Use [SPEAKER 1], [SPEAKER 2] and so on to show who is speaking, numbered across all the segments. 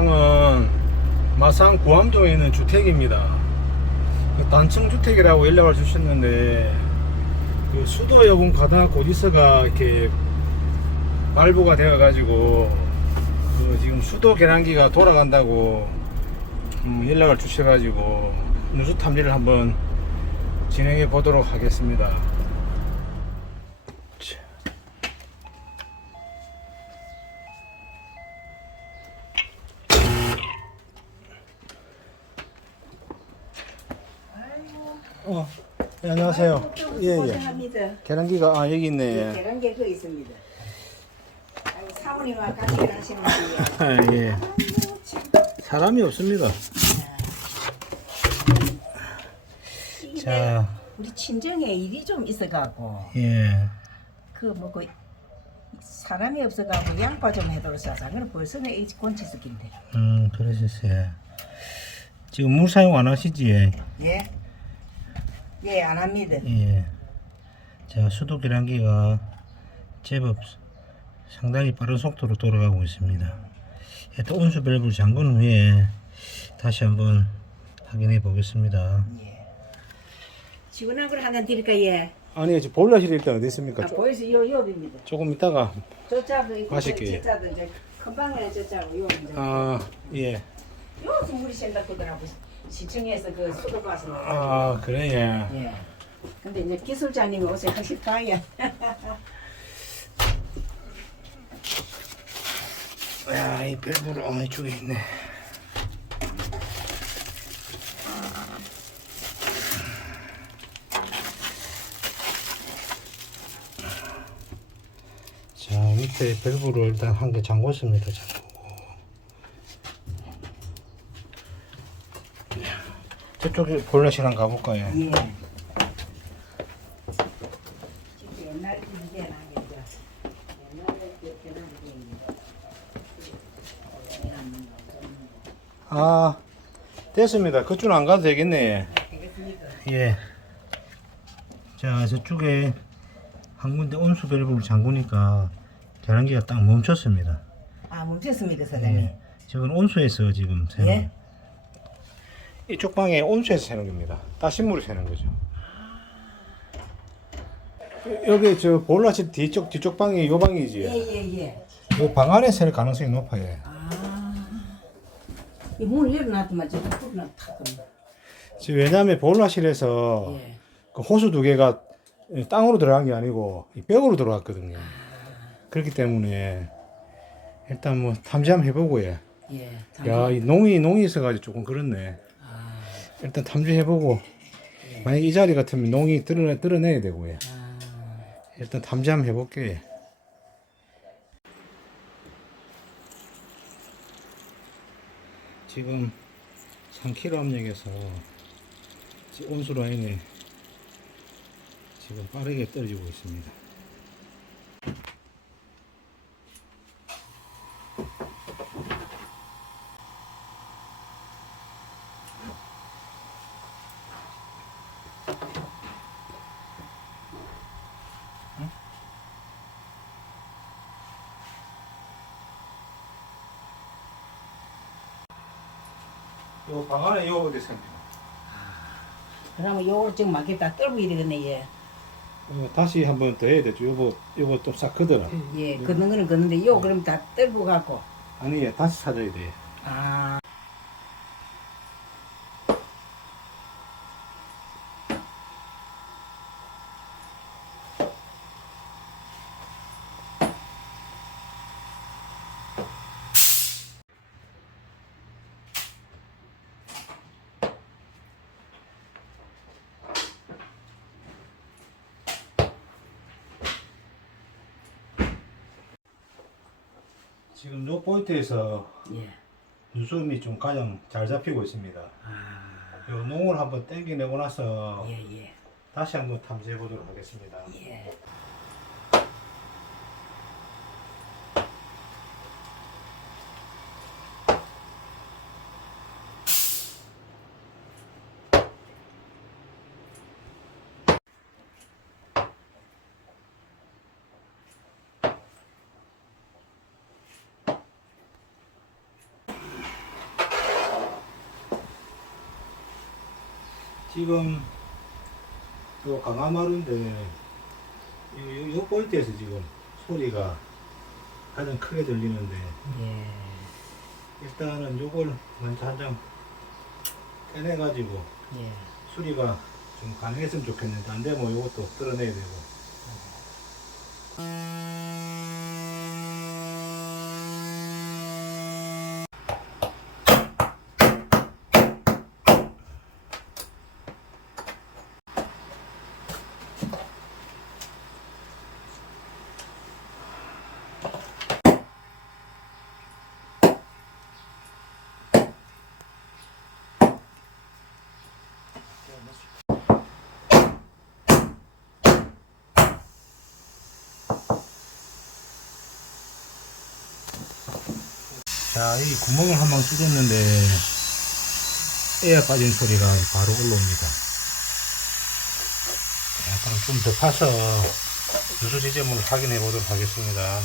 [SPEAKER 1] 차량은 마산 구암동에 있는 주택입니다. 그 단층 주택이라고 연락을 주셨는데 그 수도 여분 가다 고지서가 이렇게 발부가 되어 가지고 그 지금 수도 계량기가 돌아간다고 음, 연락을 주셔가지고 누수 탐지를 한번 진행해 보도록 하겠습니다. 어, 네, 안녕하세요. 예, 예.
[SPEAKER 2] 고생합니다.
[SPEAKER 1] 계량기가 아 여기 있네.
[SPEAKER 2] 계란계 그 있습니다. 아이고, 사모님과 같이 일하시는 분이에요.
[SPEAKER 1] 아, 예. 사람이 없습니다.
[SPEAKER 2] 이게
[SPEAKER 1] 자,
[SPEAKER 2] 우리 친정에 일이 좀 있어갖고
[SPEAKER 1] 예.
[SPEAKER 2] 그 뭐고 사람이 없어갖고 양파 좀 싸자. 그럼 벌써 내 곤치스긴데.
[SPEAKER 1] 음, 그러셨어요. 지금 물 사용 안 하시지?
[SPEAKER 2] 예? 예, 안 합니다.
[SPEAKER 1] 예. 자, 수도 계량기가 제법 상당히 빠른 속도로 돌아가고 있습니다. 일단 온수 밸브를 잠근 후에 다시 한번 확인해 보겠습니다.
[SPEAKER 2] 예. 걸 하나 드릴까 예?
[SPEAKER 1] 아니, 지금 보일러실 일단 어디 있습니까?
[SPEAKER 2] 아, 보이서 요 옆입니다.
[SPEAKER 1] 조금 있다가
[SPEAKER 2] 저 짜도 있고
[SPEAKER 1] 맛있게.
[SPEAKER 2] 저 짜도 이제 큰 방에 저 짜고 요 이제
[SPEAKER 1] 아, 예.
[SPEAKER 2] 요즘 물이 샌다 그더라고 시청에서 그 수도 가서
[SPEAKER 1] 아, 그래 예.
[SPEAKER 2] 예. 근데 이제 기술자님이 오세요 하실까요?
[SPEAKER 1] 야, 이 밸브를 어느 쪽에 있네. 자, 밑에 밸브를 일단 한 개 잠궜습니다. 잠그 저쪽에 볼넷이랑 가볼까요?
[SPEAKER 2] 예.
[SPEAKER 1] 아, 됐습니다. 그쪽은 안 가도 되겠네. 예. 자, 저쪽에 한 군데 온수 밸브를 잠그니까 계란기가 딱 멈췄습니다.
[SPEAKER 2] 아 멈췄습니까 사장님?
[SPEAKER 1] 예. 저건 온수에서 지금 새는.
[SPEAKER 2] 예?
[SPEAKER 1] 이쪽 방에 온수에서 새는 겁니다. 따신물을 새는 거죠. 여기 저 볼라실 뒤쪽 뒤쪽 방이 요 방이지.
[SPEAKER 2] 예예예.
[SPEAKER 1] 요방 안에 셀 가능성이 높아요.
[SPEAKER 2] 아. 이 문을 열어놨더만 저 불나 탁.
[SPEAKER 1] 지금 왜냐하면 볼라실에서
[SPEAKER 2] 예.
[SPEAKER 1] 그 호수 두 개가 땅으로 들어간 게 아니고 이 벽으로 들어갔거든요. 그렇기 때문에 일단 뭐 탐지 한번 해보고요.
[SPEAKER 2] 예.
[SPEAKER 1] 야, 이 농이 농이 있어가지고 조금 그렇네.
[SPEAKER 2] 아.
[SPEAKER 1] 일단 탐지해보고 만약 이 자리 같으면 농이 드러내 드러내야 되고요.
[SPEAKER 2] 아.
[SPEAKER 1] 일단 탐지 한번 해볼게요. 지금 3km 압력에서 온수 라인에 지금 빠르게 떨어지고 있습니다. 요방 안에 요 어디 있습니까?
[SPEAKER 2] 그러면 요걸 지금 막겠다 떨고 이야 되겠네 예.
[SPEAKER 1] 어, 다시 한 번 더 해야 되죠. 요거 요거 좀싹 걷어라.
[SPEAKER 2] 예. 걷는 거는 걷는데 요 그럼 다 떨고 갖고.
[SPEAKER 1] 아니 예, 다시 찾아야 돼.
[SPEAKER 2] 아.
[SPEAKER 1] 지금 요 포인트에서
[SPEAKER 2] 예.
[SPEAKER 1] 누수음이 좀 가장 잘 잡히고 있습니다.
[SPEAKER 2] 아.
[SPEAKER 1] 요 농을 한번 땡겨내고 나서
[SPEAKER 2] 예 예.
[SPEAKER 1] 다시 한번 탐지해 보도록 하겠습니다.
[SPEAKER 2] 예.
[SPEAKER 1] 지금 또 강화마루인데 이, 이, 이 포인트에서 지금 소리가 가장 크게 들리는데
[SPEAKER 2] 예.
[SPEAKER 1] 일단은 요걸 먼저 한 장 떼내 가지고
[SPEAKER 2] 예.
[SPEAKER 1] 수리가 좀 가능했으면 좋겠는데 안 되면 요것도 뜯어내야 되고 자, 이 구멍을 한 방 뚫었는데 에어 빠진 소리가 바로 올라옵니다. 약간 좀 더 파서 누수 지점을 확인해 보도록 하겠습니다.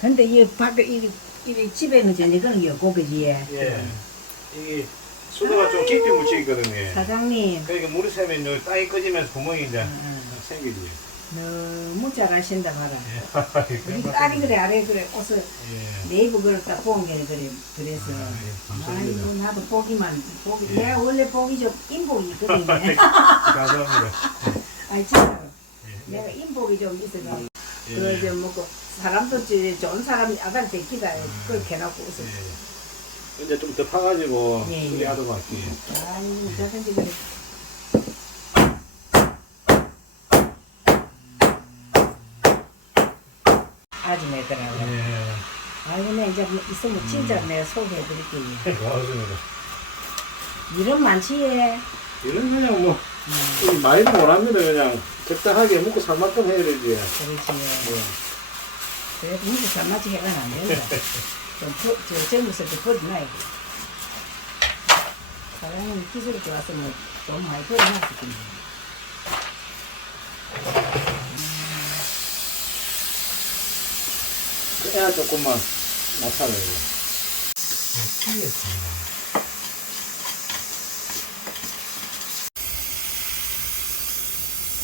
[SPEAKER 2] 근데 이 밖에 이, 이 집에 있는 저녁은 이 고백이
[SPEAKER 1] 예. 이게 수도가 좀 깊이 묻혀 있거든요.
[SPEAKER 2] 사장님
[SPEAKER 1] 그러니까 물이 새면 여기 땅이 꺼지면서 구멍이 이제
[SPEAKER 2] 응,
[SPEAKER 1] 생기지.
[SPEAKER 2] 너무 잘하신다 봐라.
[SPEAKER 1] 예.
[SPEAKER 2] 우리 딸이 그래 아래 그래 옷을
[SPEAKER 1] 예.
[SPEAKER 2] 네이버 그걸 딱 보은 게 그래 그래서
[SPEAKER 1] 아, 예,
[SPEAKER 2] 아이고. 나도 보기만 보기
[SPEAKER 1] 예.
[SPEAKER 2] 내가 원래 보기 좀 인복이 있거든요.
[SPEAKER 1] 감사합니다.
[SPEAKER 2] 아이 진짜로
[SPEAKER 1] 예.
[SPEAKER 2] 내가 인복이 좀 있어가
[SPEAKER 1] 예.
[SPEAKER 2] 그걸 좀 먹고 사람도 저- 좋은 사람이 아들한테 기다
[SPEAKER 1] 음.
[SPEAKER 2] 그렇게 해놓고 웃어.
[SPEAKER 1] 예. 이제 좀 더 파가지고
[SPEAKER 2] 예, 예.
[SPEAKER 1] 수리하도록 할게요.
[SPEAKER 2] 아이고 저든지 그래. 아주 매더라고.
[SPEAKER 1] 예.
[SPEAKER 2] 아이고 내 이제 뭐 있으면 진짜 내가 소개해드릴게요.
[SPEAKER 1] 고맙습니다.
[SPEAKER 2] 이런 많지 예.
[SPEAKER 1] 이런 그냥 뭐
[SPEAKER 2] 음,
[SPEAKER 1] 이 많이도 못합니다. 그냥 적당하게 먹고 살 만큼 해야 되지.
[SPEAKER 2] 그렇지. 그래 문제 잘맞지 해가 안 된다. 좀 버, 저 젊었을 때 버리나야 사장님 기술이 좋았으면 좀 많이 버려놨을 텐데.
[SPEAKER 1] 그래야 조금만 나타나요.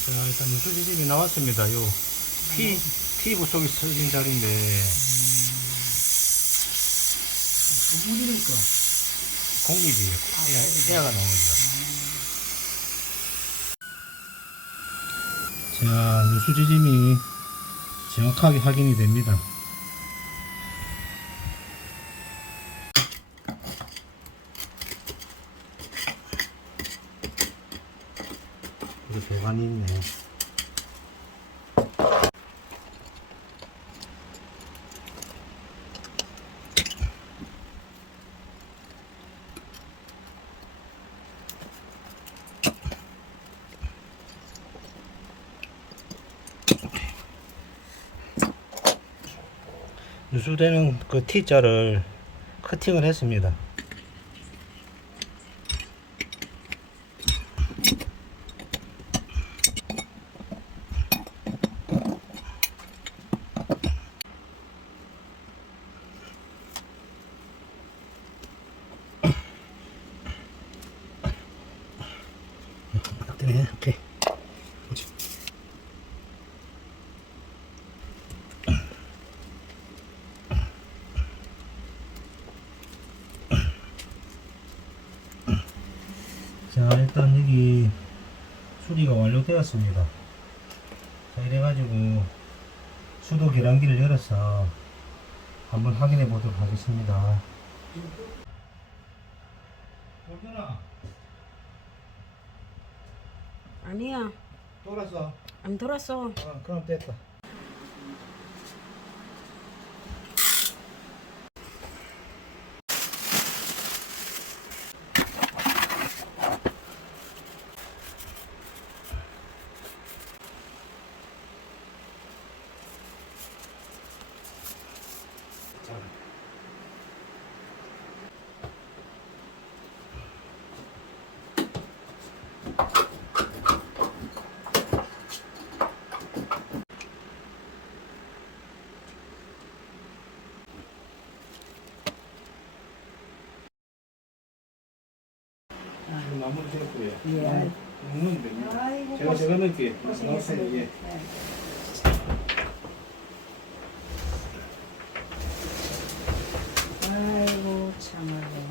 [SPEAKER 1] 자, 일단 수지집이 나왔습니다. 요 T, T 부속이 써진 자리인데
[SPEAKER 2] 물이니까.
[SPEAKER 1] 공기지. 에어, 에어가 나오죠. 자, 누수지짐이 정확하게 확인이 됩니다. 여기 배관이 있네. 누수되는 그 T자를 커팅을 했습니다. 자 일단 여기 수리가 완료되었습니다. 자 이래가지고 수도 계량기를 열어서 한번 확인해 보도록 하겠습니다. 돌려라.
[SPEAKER 2] 아니야,
[SPEAKER 1] 돌았어.
[SPEAKER 2] 안 돌았어.
[SPEAKER 1] 아 그럼 됐다 さい나무를세웠고요
[SPEAKER 2] 예.
[SPEAKER 1] 묶는데 제가 제가 넣을게
[SPEAKER 2] 요.
[SPEAKER 1] 넣었어 요. 예.
[SPEAKER 2] Amén.